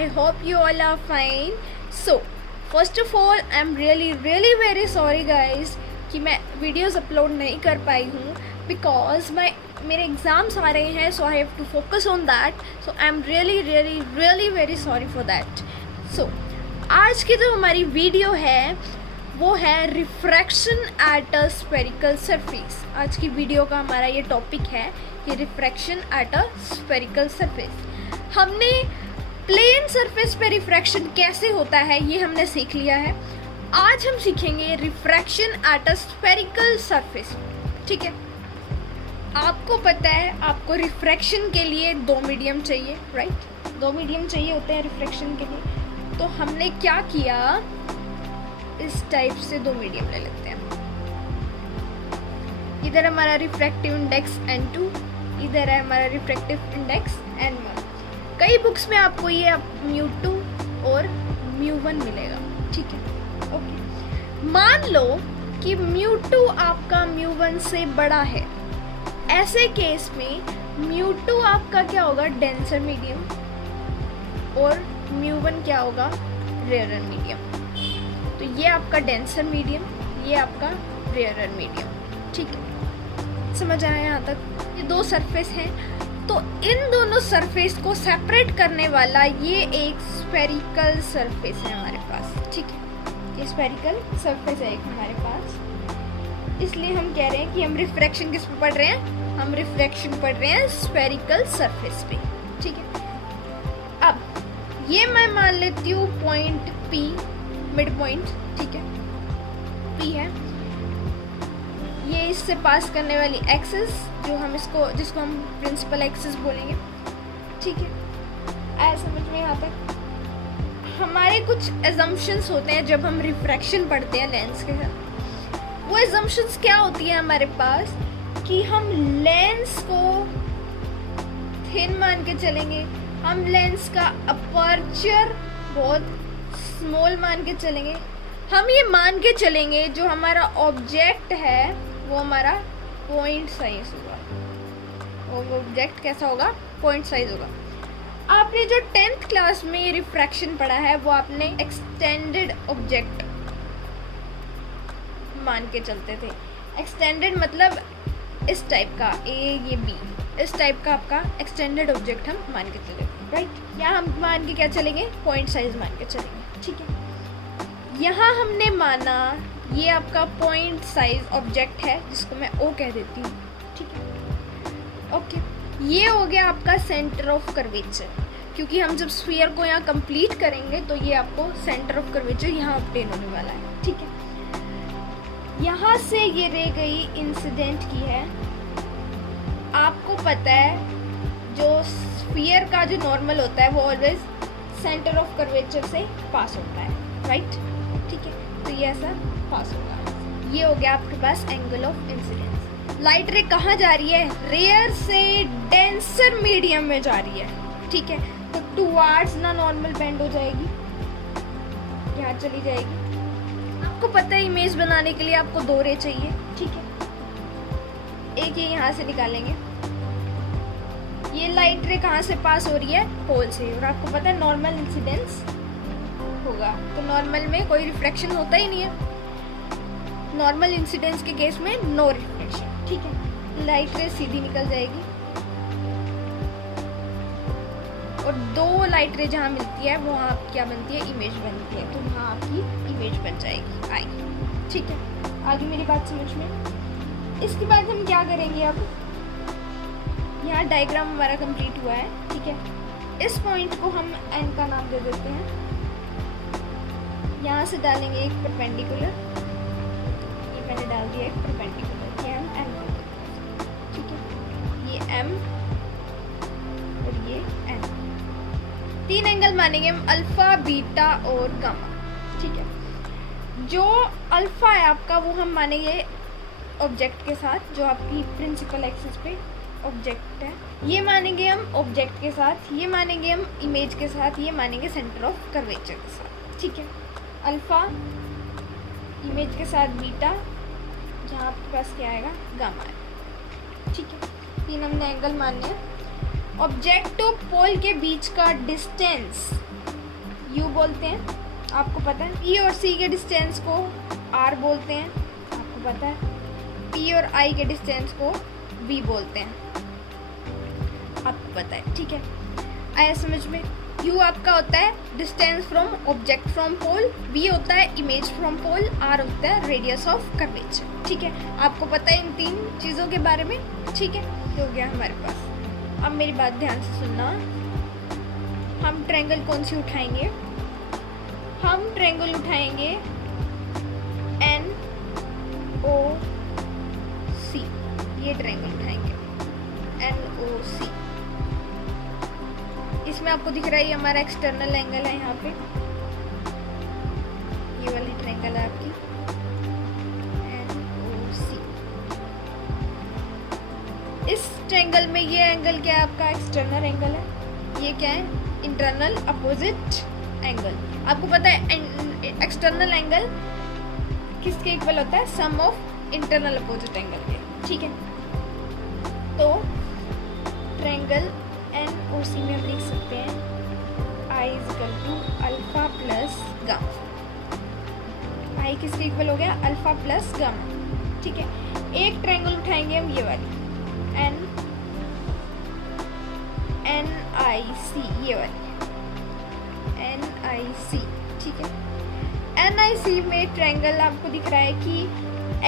I hope you all are fine. So, first of all, I'm really very sorry guys कि मैं videos upload नहीं कर पाई हूँ because मेरे एग्ज़ाम्स आ रहे हैं, so I have to focus on that. So I am really very sorry for that. So आज की जो हमारी वीडियो है वो है refraction at a spherical surface. आज की वीडियो का हमारा ये टॉपिक है कि refraction at a spherical surface. हमने प्लेन सरफेस पे रिफ्रैक्शन कैसे होता है ये हमने सीख लिया है. आज हम सीखेंगे refraction at a spherical surface. ठीक है, आपको पता है आपको रिफ्रैक्शन के लिए दो मीडियम चाहिए, राइट? दो मीडियम चाहिए होते हैं रिफ्रैक्शन के लिए. तो हमने क्या किया, इस टाइप से दो मीडियम ले लेते हैं. इधर हमारा रिफ्रैक्टिव इंडेक्स N2, इधर है हमारा रिफ्रैक्टिव इंडेक्स N1. कई बुक्स में आपको ये μ2 और μ1 मिलेगा. ठीक है, ओके. मान लो कि μ2 आपका μ1 से बड़ा है. ऐसे केस में μ2 आपका क्या होगा, डेंसर मीडियम, और μ1 क्या होगा, रेयरर मीडियम. तो ये आपका डेंसर मीडियम, ये आपका रेयरर मीडियम. ठीक है, समझ आया यहाँ तक? ये दो सरफेस हैं, तो इन दोनों सरफेस को सेपरेट करने वाला ये एक स्फेरिकल सरफेस है हमारे पास. ठीक है, ये स्फेरिकल सरफेस है एक हमारे पास. इसलिए हम कह रहे हैं कि हम रिफ्रैक्शन किस पे पढ़ रहे हैं, हम रिफ्रैक्शन पढ़ रहे हैं स्फेरिकल सरफेस पे. ठीक है, अब ये मैं मान लेती हूँ पॉइंट P, मिड पॉइंट. ठीक है, P है. ये इससे पास करने वाली एक्सिस जो हम जिसको हम प्रिंसिपल एक्सिस बोलेंगे. ठीक है, आया समझ में यहाँ तक? हमारे कुछ एजम्पशंस होते हैं जब हम रिफ्रैक्शन पढ़ते हैं लेंस के साथ. वो एजम्पशंस क्या होती है हमारे पास कि हम लेंस को थिन मान के चलेंगे, हम लेंस का अपर्चर बहुत स्मॉल मान के चलेंगे, हम ये मान के चलेंगे जो हमारा ऑब्जेक्ट है वो हमारा पॉइंट साइज होगा. वो ऑब्जेक्ट कैसा होगा, पॉइंट साइज होगा. आपने जो 10th क्लास में रिफ्रैक्शन पढ़ा है वो आपने एक्सटेंडेड ऑब्जेक्ट मान के चलते थे. एक्सटेंडेड मतलब इस टाइप का, ये B, इस टाइप का आपका एक्सटेंडेड ऑब्जेक्ट हम मान के चलेंगे, राइट? या हम मान के क्या चलेंगे, पॉइंट साइज मान के चलेंगे. ठीक है, यहाँ हमने माना ये आपका पॉइंट साइज ऑब्जेक्ट है जिसको मैं O कह देती हूँ. ठीक है, ओके. ये हो गया आपका सेंटर ऑफ कर्वेचर, क्योंकि हम जब स्फीयर को यहाँ कंप्लीट करेंगे तो ये आपको सेंटर ऑफ कर्वेचर यहाँ ऑब्टेन होने वाला है. ठीक है, यहाँ से ये रह गई इंसिडेंट की है. आपको पता है जो स्फीयर का जो नॉर्मल होता है वो ऑलवेज सेंटर ऑफ कर्वेचर से पास होता है, राइट? ठीक है, तो ये ऐसा पास होगा. ये हो गया आपके पास angle of incidence. Light ray कहाँ जा रही है, रेयर से डेंसर मीडियम में जा रही है. ठीक है, तो टुवार्ड्स ना नॉर्मल बेंड हो जाएगी, यहाँ चली जाएगी. आपको पता है इमेज बनाने के लिए आपको दो रे चाहिए. ठीक है, एक ये यहाँ से निकालेंगे. ये लाइट रे कहाँ से पास हो रही है, होल से, और आपको पता है नॉर्मल इंसिडेंस होगा. तो नॉर्मल में कोई रिफ्लेक्शन होता ही नहीं है. नॉर्मल इंसिडेंस के केस में नो रिफ्लेक्शन. ठीक है, लाइट रे सीधी निकल जाएगी और दो लाइट रे जहाँ मिलती है वो आप क्या बनती है, इमेज बनती है. तो वहाँ आपकी इमेज बन जाएगी, आएगी. ठीक है, आगे मेरी बात समझ में? इसके बाद हम क्या करेंगे, अब यहाँ डायग्राम हमारा कंप्लीट हुआ है. ठीक है, इस पॉइंट को हम N का नाम दे देते हैं. यहाँ से डालेंगे एक परपेंडिकुलर, ये मैंने डाल दिया एक परपेंडिकुलर, ये हम M कर देते हैं. ठीक है, ये M और ये N. 3 एंगल मानेंगे हम, अल्फा, बीटा और गामा. ठीक है, जो अल्फा है आपका वो हम मानेंगे ऑब्जेक्ट के साथ, जो आपकी प्रिंसिपल एक्सिस पे ऑब्जेक्ट है. ये मानेंगे हम ऑब्जेक्ट के साथ, ये मानेंगे हम इमेज के साथ, ये मानेंगे सेंटर ऑफ कर्वेचर के साथ. ठीक है, अल्फा इमेज के साथ बीटा, जहाँ आपके पास क्या आएगा, गामा है. ठीक है, 3 हमने एंगल मानने हैं. ऑब्जेक्ट टू पोल के बीच का डिस्टेंस यू बोलते हैं, आपको पता है। पी और सी के डिस्टेंस को आर बोलते हैं, आपको पता है। पी और आई के डिस्टेंस को वी बोलते हैं, आपको पता है, ठीक है। आया समझ में। यू आपका होता है distance from object from pole, v होता है इमेज फ्रॉम पोल, आर होता है रेडियस ऑफ कर्वेचर, ठीक है। आपको पता है इन 3 चीज़ों के बारे में, ठीक है। हो गया हमारे पास। अब मेरी बात ध्यान से सुनना, हम ट्रायंगल कौन सी उठाएंगे? हम ट्रायंगल उठाएंगे NOC, ये ट्रायंगल उठाएंगे NOC। इसमें आपको दिख रहा है ये हमारा एक्सटर्नल एंगल है, यहाँ पे ये वाली ट्रायंगल है आपकी NOC। इस ट्रायंगल में ये एंगल क्या है? आपका एक्सटर्नल एंगल है। ये क्या है? Internal opposite angle. आपको पता है एक्सटर्नल एंगल किसके इक्वल होता है? सम ऑफ इंटरनल अपोजिट एंगल के, ठीक है। तो ट्रायंगल NOC में हम लिख सकते हैं I = alpha plus gamma. I किसके इक्वल हो गया? अल्फा प्लस गामा, ठीक है। एक ट्रायंगल उठाएंगे हम ये वाली NIC, ये वाली NIC, ठीक है। NIC में ट्रायंगल आपको दिख रहा है कि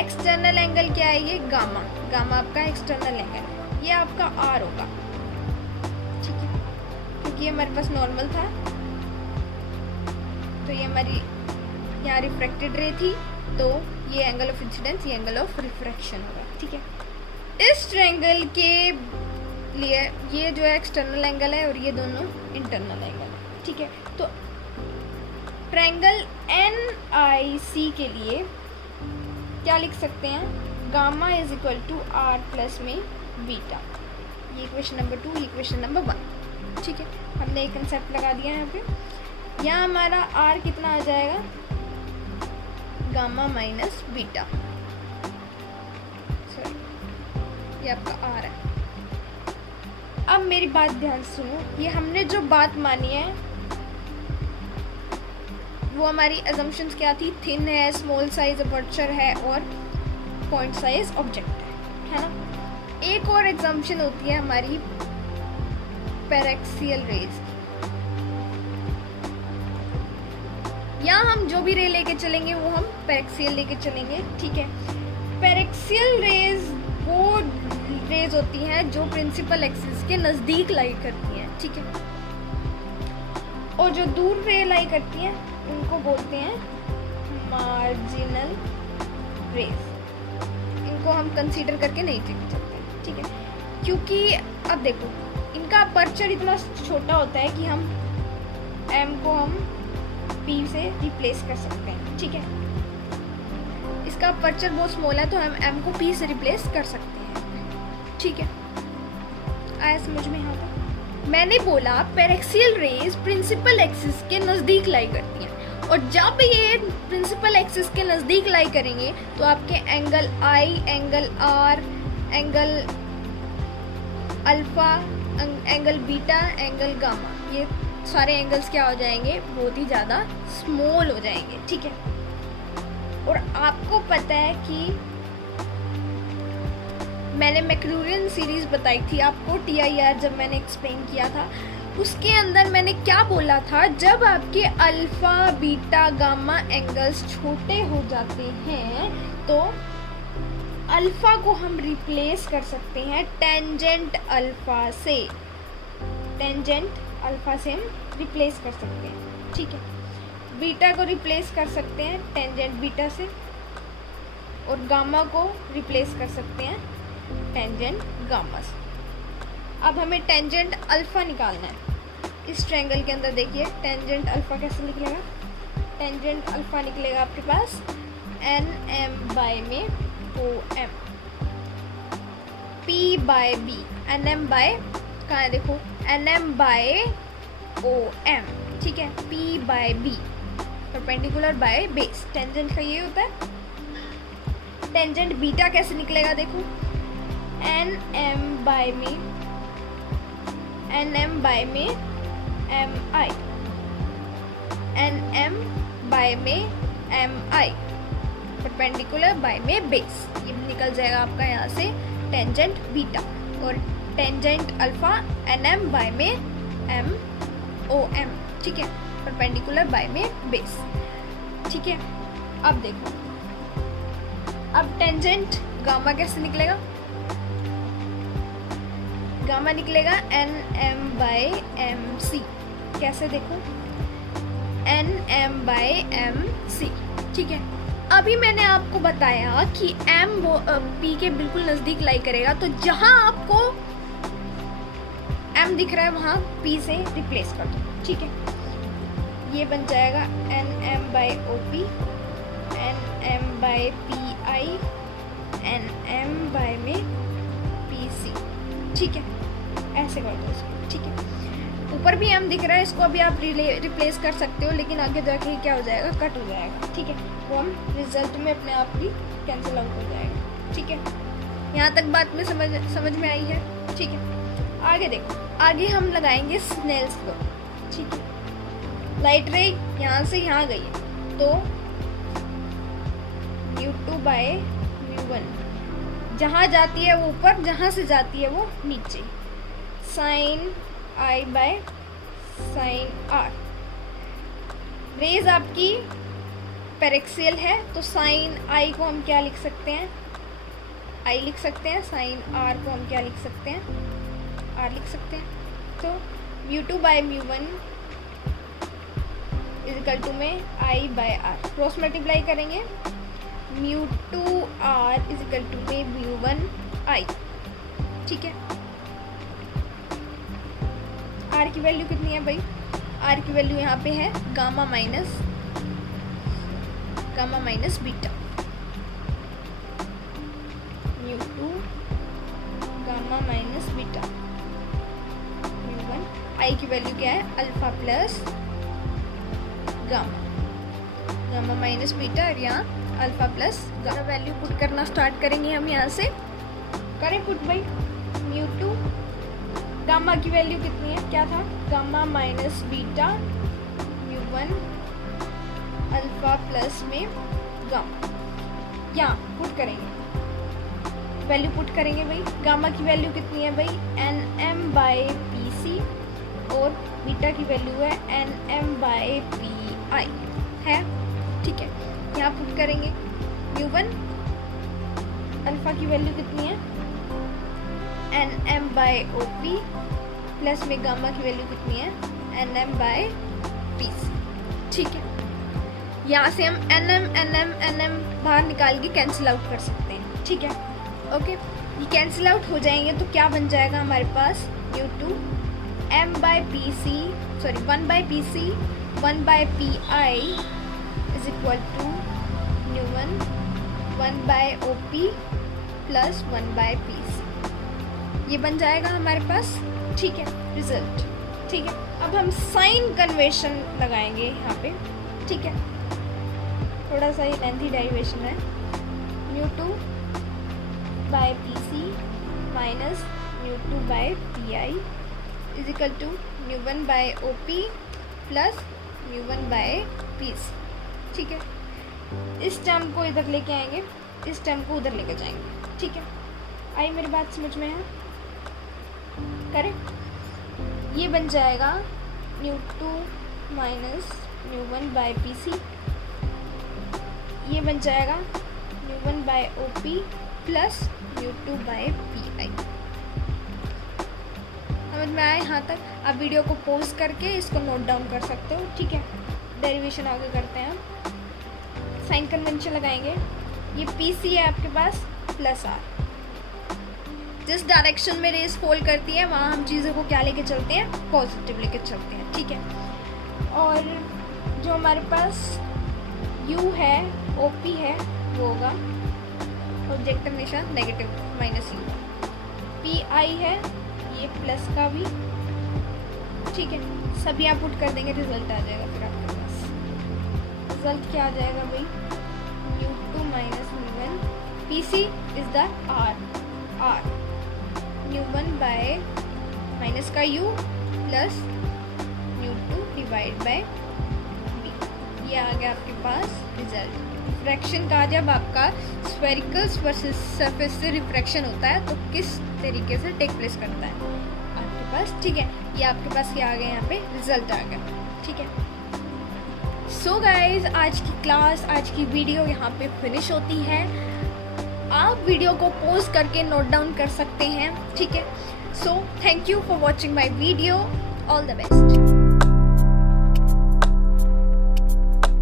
एक्सटर्नल एंगल क्या है? ये गामा, गामा आपका एक्सटर्नल एंगल है, ये आपका R होगा, ठीक है। क्योंकि ये हमारे पास नॉर्मल था, तो ये हमारी यहाँ रिफ्रैक्टेड रे थी, तो ये एंगल ऑफ इंसिडेंस, ये एंगल ऑफ रिफ्रैक्शन होगा, ठीक है। इस ट्रायंगल के लिए ये जो है एक्सटर्नल एंगल है और ये दोनों इंटरनल एंगल है, ठीक है। तो ट्रायंगल NIC के लिए क्या लिख सकते हैं? गामा = R प्लस में बीटा। ये इक्वेशन नंबर 2, इक्वेशन नंबर 1, ठीक है। हमने एक कंसेप्ट लगा दिया यहाँ पे। यहाँ हमारा R कितना आ जाएगा? गामा माइनस बीटा, सॉरी ये आपका R है। अब मेरी बात ध्यान से सुनो, ये हमने जो बात मानी है वो हमारी अजम्पशंस क्या थी? थिन है, स्मॉल साइज अपर्चर है और पॉइंट साइज ऑब्जेक्ट है ना। एक और एग्जाम्पशन होती है हमारी पैरेक्सियल रेज। यहाँ हम जो भी रे लेके चलेंगे वो हम पैरेक्सियल लेके चलेंगे, ठीक है। पैरेक्सियल रेज वो रेज होती हैं जो प्रिंसिपल एक्सिस के नज़दीक लाई करती हैं, ठीक है। और जो दूर रे लाई करती हैं उनको बोलते हैं मार्जिनल रेज। इनको हम कंसीडर करके नहीं देख सकते, ठीक है। क्योंकि अब देखो इनका अपर्चर इतना छोटा होता है कि हम M को हम P से रिप्लेस कर सकते हैं, ठीक है। इसका अपर्चर बहुत स्मॉल है तो हम M को P से रिप्लेस कर सकते हैं, ठीक है। आया समझ में? यहाँ पर मैंने बोला पैरेक्सियल रेज प्रिंसिपल एक्सिस के नज़दीक लाई करती हैं, और जब ये प्रिंसिपल एक्सिस के नज़दीक लाई करेंगे तो आपके angle I, angle R, angle alpha, angle beta, angle gamma, ये सारे एंगल्स क्या हो जाएंगे? बहुत ही ज़्यादा स्मॉल हो जाएंगे, ठीक है। और आपको पता है कि मैंने मैक्लूरिन सीरीज बताई थी आपको, TIR जब मैंने एक्सप्लेन किया था, उसके अंदर मैंने क्या बोला था? जब आपके अल्फा, बीटा, गामा एंगल्स छोटे हो जाते हैं तो अल्फा को हम रिप्लेस कर सकते हैं टेंजेंट अल्फा से। टेंजेंट अल्फा से हम रिप्लेस कर सकते हैं, ठीक है। बीटा को रिप्लेस कर सकते हैं टेंजेंट बीटा से, और गामा को रिप्लेस कर सकते हैं टेंजेंट गामा से। अब हमें टेंजेंट अल्फा निकालना है। इस ट्रायंगल के अंदर देखिए टेंजेंट अल्फा कैसे निकलेगा? टेंजेंट अल्फा निकलेगा आपके पास NM बाय में OM, P by B, NM by कहाँ है? देखो NM बाय OM, ठीक है। P by B, perpendicular by base, tangent का ये होता है। टेंजेंट बीटा कैसे निकलेगा? देखो NM बाय में MI, एन एम बाय में एम आई, परपेंडिकुलर बाय में बेस। ये निकल जाएगा आपका यहाँ से टेंजेंट बीटा, और tangent alpha N M by में एम ओ एम, ठीक है, परपेंडिकुलर बाय में बेस, ठीक है। अब देखो, अब टेंजेंट गामा कैसे निकलेगा? गामा निकलेगा N M by M C. कैसे देखो? N M by M C, ठीक है। अभी मैंने आपको बताया कि एम वो पी के बिल्कुल नजदीक लाई करेगा, तो जहां आपको एम दिख रहा है वहां पी से रिप्लेस कर दो, ठीक है। ये बन जाएगा N M by O P, N M by P I, N M by में पी सी, ठीक है। ऐसे कर दो इसको, ठीक है। ऊपर भी एम दिख रहा है, इसको अभी आप रिप्लेस कर सकते हो, लेकिन आगे जाके क्या हो जाएगा? कट हो जाएगा, ठीक है। वो हम रिजल्ट में अपने आप ही कैंसिल आउट हो जाएगा, ठीक है। यहाँ तक बात में समझ में आई है, ठीक है। आगे देखो, आगे हम लगाएंगे स्नेल्स लॉ, ठीक है। लाइट रे यहाँ से यहाँ गई है, तो μ2 बाय μ1, जहाँ जाती है वो ऊपर, जहाँ से जाती है वो नीचे। Sine i by sine r, rays आपकी पेरेक्सियल है, तो साइन आई को हम क्या लिख सकते हैं? आई लिख सकते हैं। साइन आर को हम क्या लिख सकते हैं? आर लिख सकते हैं। तो μ2 बाय μ1 इजिकल टू में आई बाय आर, क्रॉस मल्टीप्लाई करेंगे, μ2 आर इजिकल टू में μ1 आई, ठीक है। आर की वैल्यू कितनी है भाई? आर की वैल्यू यहाँ पे है gamma minus beta, μ2 gamma minus beta μ1, I की वैल्यू क्या है? Alpha plus gamma minus beta, और यहाँ alpha plus gamma. Value put करना स्टार्ट करेंगे हम, यहाँ से करें पुट भाई। μ2 गामा की वैल्यू कितनी है? क्या था? Gamma minus beta μ1 alpha plus में गामा, यहाँ पुट करेंगे, वैल्यू पुट करेंगे भाई। गामा की वैल्यू कितनी है भाई? N M by P C, और बीटा की वैल्यू है N M by P I है, ठीक है। यहाँ पुट करेंगे μ1 अल्फा की वैल्यू कितनी है? N M by O P, plus में गामा की वैल्यू कितनी है? N M by P C, ठीक है। यहाँ से हम एन एम बाहर निकाल के कैंसिल आउट कर सकते हैं, ठीक है। ओके, ये कैंसिल आउट हो जाएंगे तो क्या बन जाएगा हमारे पास? μ2 m by P C, sorry 1 by P C 1 by P I is equal to μ1 1 by O P plus 1 by P C. ये बन जाएगा हमारे पास, ठीक है, रिजल्ट, ठीक है। अब हम साइन कन्वेंशन लगाएंगे यहाँ पे, ठीक है। थोड़ा सा ही लेंथी डेरिवेशन है। μ2 by P C minus μ2 by P I is equal to μ1 by O P plus μ1 by P C, ठीक है। इस टर्म को इधर लेके आएंगे, इस टर्म को उधर लेके जाएंगे, ठीक है। आई मेरी बात समझ में है? करेक्ट। ये बन जाएगा μ2 माइनस μ1 बाय पी सी, ये बन जाएगा μ1 by O P plus μ2 by P I. समझ में आया यहाँ तक? आप वीडियो को पॉज करके इसको नोट डाउन कर सकते हो, ठीक है। डेरिवेशन आगे करते हैं हम। साइन कन्वेंशन लगाएंगे, ये पी सी है आपके पास प्लस आर। जिस डायरेक्शन में रेस फॉल करती है वहाँ हम चीज़ों को क्या लेके चलते हैं? पॉजिटिव लेके चलते हैं, ठीक है। और जो हमारे पास U है, OP है, वो होगा ऑब्जेक्टिव निशान नेगेटिव माइनस U। PI है ये प्लस का भी, ठीक है। सभी आप पुट कर देंगे, रिजल्ट आ जाएगा फिर आपके पास। रिजल्ट क्या आ जाएगा भाई? μ2 minus μ1, PC is the R μ1 by minus का U plus μ2 divide by B, ये आ गया आपके पास रिजल्ट। रिफ्रैक्शन का जब आपका स्फेरिकल्स वर्सेस सरफेस से रिफ्रैक्शन होता है तो किस तरीके से टेक प्लेस करता है आपके पास, ठीक है। ये आपके पास क्या आ गया, यहाँ पे रिजल्ट आ गया, ठीक है। सो गाइज, आज की क्लास, आज की वीडियो यहाँ पे फिनिश होती है। आप वीडियो को पॉज करके नोट डाउन कर सकते हैं, ठीक है। So thank you for watching my video, all the best.